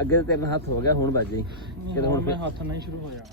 ਅੱਗੇ ਤੇ 3 ਹੱਥ ਹੋ ਗਿਆ, ਹੁਣ ਵੱਜ ਜਾਈ ਕਿਤੇ ਹੁਣ ਮੈਂ ਹੱਥ ਨਹੀਂ ਸ਼ੁਰੂ ਹੋ ਜਾਣਾ।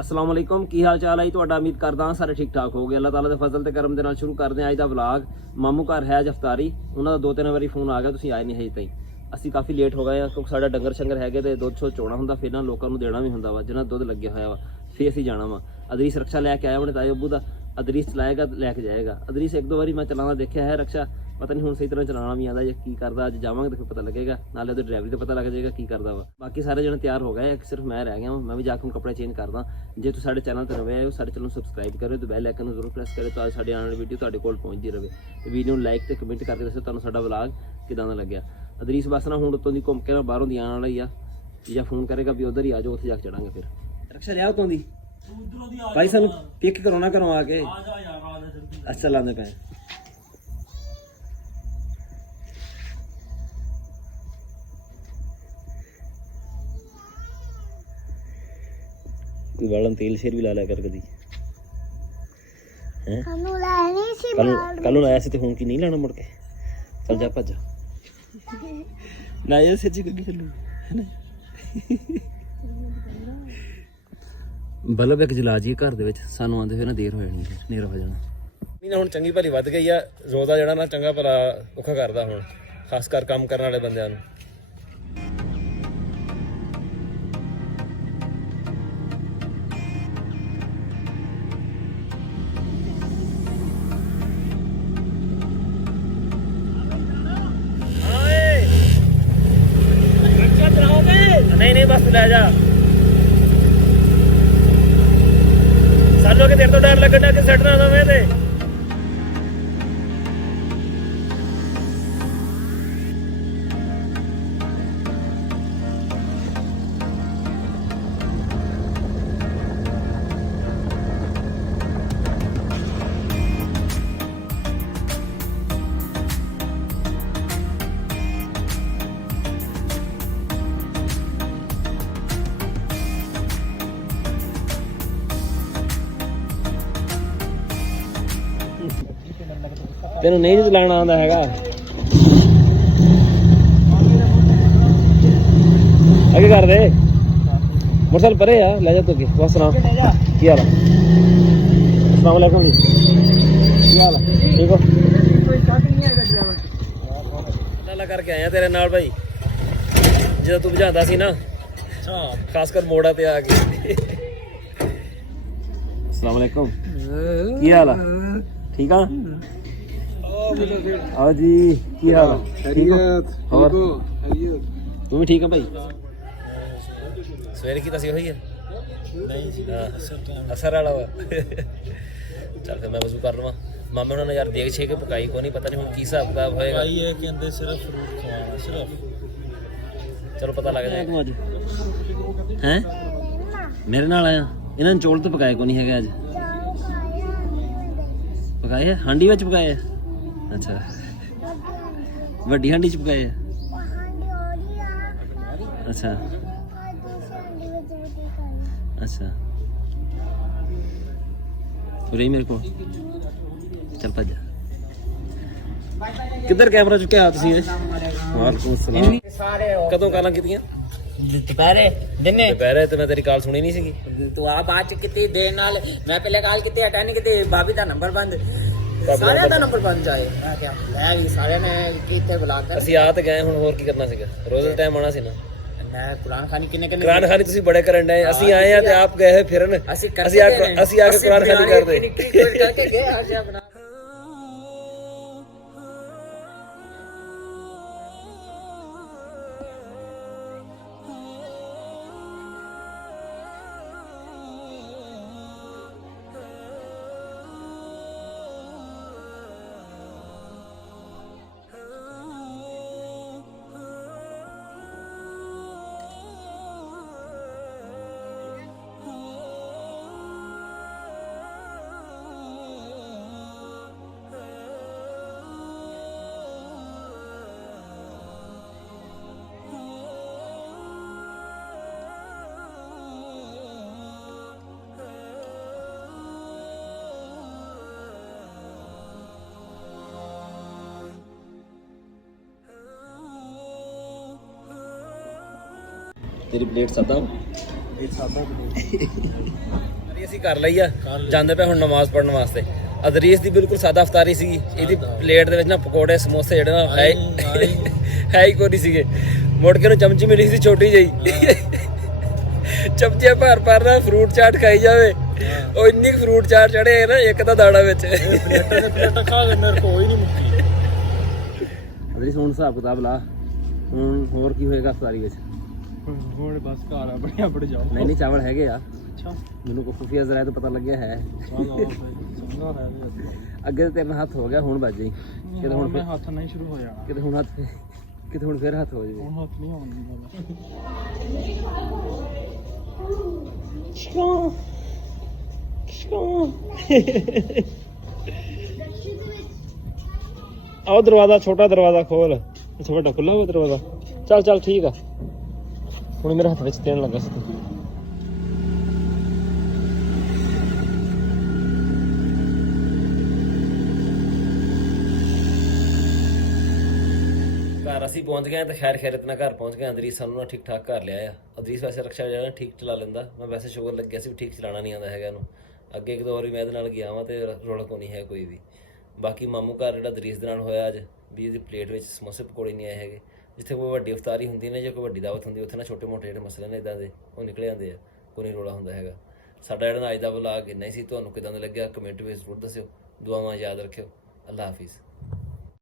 अस्सलाम वालेकुम, की हाल चाल है जी तुहाडा? उम्मीद करदा हां सारे ठीक ठाक हो गए। अल्लाह ताला दे फजल ते करम दे नाल शुरू करदे हां अज दा व्लॉग। मामू घर है अज अफतारी, उन्हां दा 2-3 वारी फोन आ गया, तुसीं आए नहीं हजे ताईं। ਅਸੀਂ ਕਾਫੀ ਲੇਟ ਹੋ ਗਏ ਆ ਕਿਉਂਕਿ ਸਾਡਾ ਡੰਗਰ ਸ਼ੰਗਰ ਹੈਗੇ ਤੇ ਦੁੱਧ ਛੋੜ ਚੋਣਾ ਹੁੰਦਾ, ਫਿਰ ਨਾ ਲੋਕਾਂ ਨੂੰ ਦੇਣਾ ਵੀ ਹੁੰਦਾ ਵਾ ਜਿਹਨਾਂ ਦੁੱਧ ਲੱਗਿਆ ਹੋਇਆ ਵਾ, ਫਿਰ ਅਸੀਂ ਜਾਣਾ ਵਾ। ਅਦਰੀਸ ਰਕਸ਼ਾ ਲੈ ਕੇ ਆਇਆ ਆਪਣੇ ਤਾਏ ਅੱਬੂ ਦਾ, ਅਦਰੀਸ ਚਲਾਏਗਾ ਲੈ ਕੇ ਜਾਏਗਾ। ਅਦਰੀਸ 1-2 ਵਾਰੀ ਮੈਂ ਚਲਾਉਂਦਾ ਦੇਖਿਆ ਹੈ ਰਕਸ਼ਾ, ਪਤਾ ਨਹੀਂ ਹੁਣ ਸਹੀ ਤਰ੍ਹਾਂ ਚਲਾਉਣਾ ਵੀ ਆਉਂਦਾ ਜਾਂ ਕੀ ਕਰਦਾ। ਅੱਜ ਜਾਵਾਂਗੇ ਤਾਂ ਫਿਰ ਪਤਾ ਲੱਗੇਗਾ, ਨਾਲੇ ਉਹਦੇ ਡਰਾਈਵਰੀ ਤੇ ਪਤਾ ਲੱਗ ਜਾਏਗਾ ਕੀ ਕਰਦਾ ਵਾ। ਬਾਕੀ ਸਾਰੇ ਜਣੇ ਤਿਆਰ ਹੋ ਗਏ, ਸਿਰਫ ਮੈਂ ਰਹਿ ਗਿਆ ਵਾਂ। ਮੈਂ ਵੀ ਜਾ ਕੇ ਕੱਪੜੇ ਚੇਂਜ ਕਰਦਾ। ਜੇ ਤੁਸੀਂ ਸਾਡੇ ਚੈਨਲ ਤੇ ਨਵੇਂ ਆਏ ਹੋ, ਸਾਡੇ ਚੈਨਲ ਨੂੰ ਸਬਸਕ੍ਰਾਈਬ ਕਰਿਓ ਤੇ ਬੈਲ ਆਈਕਨ ਨੂੰ ਜ਼ਰੂਰ ਪ੍ਰੈਸ ਕਰਿਓ ਤਾਂ ਸਾਡੀ ਆਉਣ ਵਾਲੀ ਵੀਡੀਓ ਤੁਹਾਡੇ ਕੋਲ ਪਹੁੰਚਦੀ ਰਹੇ। ਤੇ ਵੀਡੀਓ ਨੂੰ ਲਾਈਕ ਤੇ ਕਮੈਂਟ ਕਰਕੇ ਦੱਸੋ ਤੁਹਾਨੂੰ ਸਾਡਾ ਵਲੌਗ ਕਿਦਾਂ ਦਾ ਲੱਗਿਆ। ਅਦਰੀਸ ਬਸ ਨਾ ਹੁਣ ਉੱਤੋਂ ਦੀ ਘੁੰਮ ਕੇ ਨਾ ਬਾਹਰੋਂ ਦੀ ਆਉਣ ਵਾਲਾ ਹੀ ਆ, ਜਾਂ ਫੋਨ ਕਰੇਗਾ ਵੀ ਉਧਰ ਹੀ ਆ ਜਾਓ, ਉੱਥੇ ਜਾ ਕੇ ਚੜਾਂਗੇ। ਫਿਰ ਰਕਸ਼ਾ ਲਿਆ ਉੱਤੋਂ ਦੀ ਭਾਈ, ਸਾਨੂੰ ਪਿਕ ਕਰਾਉਣਾ ਘਰੋਂ ਆ ਕੇ। ਅੱਛਾ ਲਾਉਂਦੇ ਪਏ ਕੋਈ ਵਾਲਾਂ ਤੇਲ ਸ਼ੇਰ ਵੀ ਲਾ ਲਿਆ ਕਰ ਕਦੀ ਹੈ। ਕੱਲ ਨੂੰ ਲਾਇਆ ਸੀ ਤੇ ਹੁਣ ਕੀ ਨਹੀਂ ਲਾਣਾ ਮੁੜ ਕੇ? ਚੱਲ ਜਾ ਭੱਜ ਲਾਇਆ ਸੱਚੀ ਗੱਡੀ ਚੱਲੂ ਹੈ ਨਾ। ਬਲਬ ਇੱਕ ਜਲਾ ਜੀ ਘਰ ਦੇ ਵਿੱਚ, ਸਾਨੂੰ ਆਉਂਦੇ ਹੋਏ ਨਾ ਦੇਰ ਹੋ ਜਾਣੀ, ਹਨੇਰਾ ਹੋ ਜਾਣਾ। ਨਹੀਂ ਨਾ ਹੁਣ ਚੰਗੀ ਭਲੀ ਵੱਧ ਗਈ ਆ, ਰੋਜ਼ਾ ਜਿਹੜਾ ਨਾ ਚੰਗਾ ਭਲਾ ਔਖਾ ਕਰਦਾ ਹੁਣ, ਖਾਸ ਕਰ ਕੰਮ ਕਰਨ ਵਾਲੇ ਬੰਦਿਆਂ ਨੂੰ। नहीं बस ले जा, सालों के तेरे तो डर लगता कि सट ना दवे ते। ਤੈਨੂੰ ਨਹੀਂ ਚਲਾਉਣਾ ਆਉਂਦਾ ਹੈਗਾ, ਅੱਗੇ ਕਰ ਦੇ ਮੋਟਰਸਾਈਕਲ ਪਰੇ ਆ, ਲੈ ਜਾ ਤੂੰ ਅੱਗੇ। ਬਸ ਸੁਣਾ ਕੀ ਹਾਲ ਆ? ਅਸਲਾਮ ਵਾਲੇਕੁਮ ਜੀ, ਕੀ ਹਾਲ ਆ? ਠੀਕ ਹੋ? ਅੱਲਾ ਕਰਕੇ ਆਇਆ ਤੇਰੇ ਨਾਲ ਭਾਈ, ਜਦੋਂ ਤੂੰ ਭਜਾਉਂਦਾ ਸੀ ਨਾ, ਖਾਸ ਕਰ ਮੋੜਾ ਤੇ ਆ ਕੇ। ਅਸਲਾਮ ਵਾਲੇਕੁਮ, ਕੀ ਹਾਲ ਆ? ਠੀਕ ਆ? आओ जी, की हाल है? और तू भी ठीक है भाई? सवेरे की तसी हुई है नहीं असर वाला वा। चल फिर मैं वजू कर लवां। मामे उन्होंने यार देख छे के पकाई को नहीं, पता नहीं हुण की हिसाब किताब होएगा। भाई ये के अंदर सिर्फ फ्रूट खवाना सिर्फ, चलो पता लग जाएगा। तू आज हैं मेरे नाल आया, इन्हां ने चौल तो पकाए को नहीं है आज? पकाए है हांडी विच पकाए है? अच्छा, ਵੱਡੀ ਹਾਂਡੀ ਚ ਪਕਾਏ ਆ? ਅੱਛਾ ਅੱਛਾ, ਉਰੇ ਮੇਰੇ ਕੋਲ ਚੱਲ ਭੱਜ। ਕਿੱਧਰ ਕੈਮਰਾ ਚੁੱਕਿਆ ਤੁਸੀਂ? ਵਾਲੇਕੁਮ ਸਲਾਮ। ਕਦੋਂ ਕਾਲਾਂ ਕੀਤੀਆਂ? ਦੁਪਹਿਰੇ ਦਿਨੇ ਦੁਪਹਿਰੇ ਤੇ ਮੈਂ ਤੇਰੀ ਕਾਲ ਸੁਣੀ ਨਹੀਂ ਸੀਗੀ। ਤੂੰ ਆ ਬਾਅਦ ਚ ਕਿਤੇ ਦੇਰ ਨਾਲ, ਮੈਂ ਪਹਿਲੇ ਕਾਲ ਕੀਤੀ ਹਟਾ ਨਹੀਂ ਕਿਤੇ, ਭਾਬੀ ਦਾ ਨੰਬਰ ਬੰਦ, ਸਾਰਿਆਂ ਦਾ ਨੰਬਰ ਬੰਦ ਆਏ। ਮੈਂ ਕਿਹਾ ਮੈਂ ਵੀ ਸਾਰਿਆਂ ਨੇ ਕਿਤੇ ਬੁਲਾਤਾ। ਅਸੀਂ ਆ ਤੇ ਗਏ, ਹੁਣ ਹੋਰ ਕੀ ਕਰਨਾ ਸੀਗਾ? ਰੋਜ਼ ਦਾ ਟਾਈਮ ਆਉਣਾ ਸੀ ਨਾ। ਮੈਂ ਕੁਰਾਨ ਖਾਨੀ ਕਿੰਨੇ ਕੁਰਾਨ ਖਾਨੀ ਤੁਸੀਂ ਬੜੇ ਕਰਨ ਡਏ, ਅਸੀਂ ਆਏ ਆ ਤੇ ਆਪ ਗਏ ਹੋਏ ਫਿਰਨ। ਅਸੀਂ ਆ ਕੇ ਕੁਰਾਨ ਖਾਨੀ ਕਰਦੇ ਕਰਕੇ ਗਏ ਆ ਜੀ ਆਪਣਾ। ਤੇਰੀ ਪਲੇਟ ਸਾਦਾ ਇਹ ਸਾਦਾ ਅਸੀਂ ਕਰ ਲਈ ਆ ਜਾਂਦੇ ਪਏ ਹੁਣ ਨਮਾਜ਼ ਪੜ੍ਹਨ ਵਾਸਤੇ। ਅਦਰੀਸ ਦੀ ਬਿਲਕੁਲ ਸਾਦਾ ਇਫਤਾਰੀ ਸੀ। ਇਹਦੀ ਪਲੇਟ ਦੇ ਵਿੱਚ ਨਾ ਪਕੌੜੇ ਸਮੋਸੇ ਜਿਹੜੇ ਨਾ ਹੈ ਹੀ ਕੋਈ ਨਹੀਂ ਸੀਗੇ। ਮੁੜ ਕੇ ਨੂੰ ਚਮਚੀ ਮਿਲੀ ਸੀ ਛੋਟੀ ਜਿਹੀ, ਚਮਚੇ ਭਰ ਭਰ ਨਾ ਫਰੂਟ ਚਾਟ ਖਾਈ ਜਾਵੇ। ਉਹ ਇੰਨੀ ਫਰੂਟ ਚਾਟ ਚੜੇ ਨਾ ਇੱਕ ਤਾਂ ਦਾੜਾ ਵਿੱਚ। ਪਲੇਟਾਂ ਖਾ ਕੇ ਮੇਰੇ ਕੋਈ ਨਹੀਂ ਮੁੱਕੀ। ਅਦਰੀਸ ਹੁਣ ਹਿਸਾਬ ਕਿਤਾਬ ਲਾ, ਹੁਣ ਹੋਰ ਕੀ ਹੋਏਗਾ ਇਫਤਾਰੀ ਵਿੱਚ? ਹੁਣ ਬਸ ਘਰ ਆ ਬੜੀਆਂ ਬੜ ਜਾਓ। ਨਹੀਂ ਚਾਵਲ ਹੈਗੇ ਆ, ਅੱਛਾ ਮੈਨੂੰ ਕੋ ਖੁਫੀਆ ਜ਼ਰਾ ਤੋਂ ਪਤਾ ਲੱਗਿਆ ਹੈ। ਚੰਗਾ ਰਹਿ ਗਿਆ। ਅੱਗੇ ਤੇ ਤੇਰੇ ਹੱਥ ਹੋ ਗਿਆ, ਹੁਣ ਵੱਜ ਜਾਈ ਕਿਤੇ। ਹੁਣ ਮੈਂ ਹੱਥ ਨਹੀਂ ਸ਼ੁਰੂ ਹੋ ਜਾਣਾ। ਕਿਤੇ ਹੁਣ ਹੱਥ, ਕਿਤੇ ਹੁਣ ਫਿਰ ਹੱਥ ਹੋ ਜਾਵੇ। ਹੁਣ ਹੱਥ ਨਹੀਂ ਹੋਣ ਆਓ ਦਰਵਾਜ਼ਾ, ਛੋਟਾ ਦਰਵਾਜ਼ਾ ਖੋਲ। ਇੱਥੇ ਵੱਡਾ ਖੁੱਲਾ ਹੋਇਆ ਦਰਵਾਜ਼ਾ। ਚੱਲ ਚੱਲ ਠੀਕ ਆ। ਹੁਣ ਮੇਰੇ ਹੱਥ ਵਿੱਚ ਦੇਣ ਲੱਗਾ ਸੀ ਤੂੰ। ਘਰ ਅਸੀਂ ਪਹੁੰਚ ਗਏ ਤੇ ਖੈਰ ਖੈਰਤ ਨਾਲ ਘਰ ਪਹੁੰਚ ਗਏ। ਅਦਰੀਸ ਸਾਨੂੰ ਨਾ ਠੀਕ ਠਾਕ ਘਰ ਲਿਆ ਆ। ਅਦਰੀਸ ਵੈਸੇ ਰਕਸ਼ਾ ਜਿਹੜਾ ਠੀਕ ਚਲਾ ਲੈਂਦਾ। ਮੈਂ ਵੈਸੇ ਸ਼ੁਗਰ ਲੱਗਿਆ ਸੀ ਵੀ ਠੀਕ ਚਲਾਉਣਾ ਨਹੀਂ ਆਉਂਦਾ ਹੈਗਾ ਇਹਨੂੰ। ਅੱਗੇ ਇੱਕ ਦੋ ਵਾਰੀ ਮੈਂ ਇਹਦੇ ਨਾਲ ਗਿਆ ਵਾਂ ਤੇ ਰੌਲਾ ਕੋ ਨਹੀਂ ਹੈ ਕੋਈ ਵੀ। ਬਾਕੀ ਮਾਮੂ ਘਰ ਜਿਹੜਾ ਅਦਰੀਸ ਦੇ ਨਾਲ ਹੋਇਆ ਅੱਜ ਵੀ ਇਹਦੀ ਪਲੇਟ ਵਿੱਚ ਸਮੋਸੇ ਪਕੌੜੇ ਨਹੀਂ ਆਏ ਹੈਗੇ। ਜਿੱਥੇ ਕੋਈ ਵੱਡੀ ਇਫਤਾਰੀ ਹੁੰਦੀ ਨੇ ਜਾਂ ਕੋਈ ਵੱਡੀ ਦਾਵਤ ਹੁੰਦੀ ਉੱਥੇ ਨਾ ਛੋਟੇ ਮੋਟੇ ਜਿਹੜੇ ਮਸਲੇ ਨੇ ਇਦਾਂ ਦੇ ਉਹ ਨਿਕਲ ਜਾਂਦੇ ਆ, ਕੋਈ ਨਹੀਂ ਰੌਲਾ ਹੁੰਦਾ ਹੈਗਾ। ਸਾਡਾ ਜਿਹੜਾ ਅੱਜ ਦਾ ਵਲੌਗ ਇੰਨਾ ਹੀ ਸੀ। ਤੁਹਾਨੂੰ ਕਿਦਾਂ ਦਾ ਲੱਗਿਆ ਕਮੈਂਟ ਵਿੱਚ ਜ਼ਰੂਰ ਦੱਸਿਓ। ਦੁਆਵਾਂ ਯਾਦ ਰੱਖਿਓ। ਅੱਲਾ ਹਾਫਿਜ਼।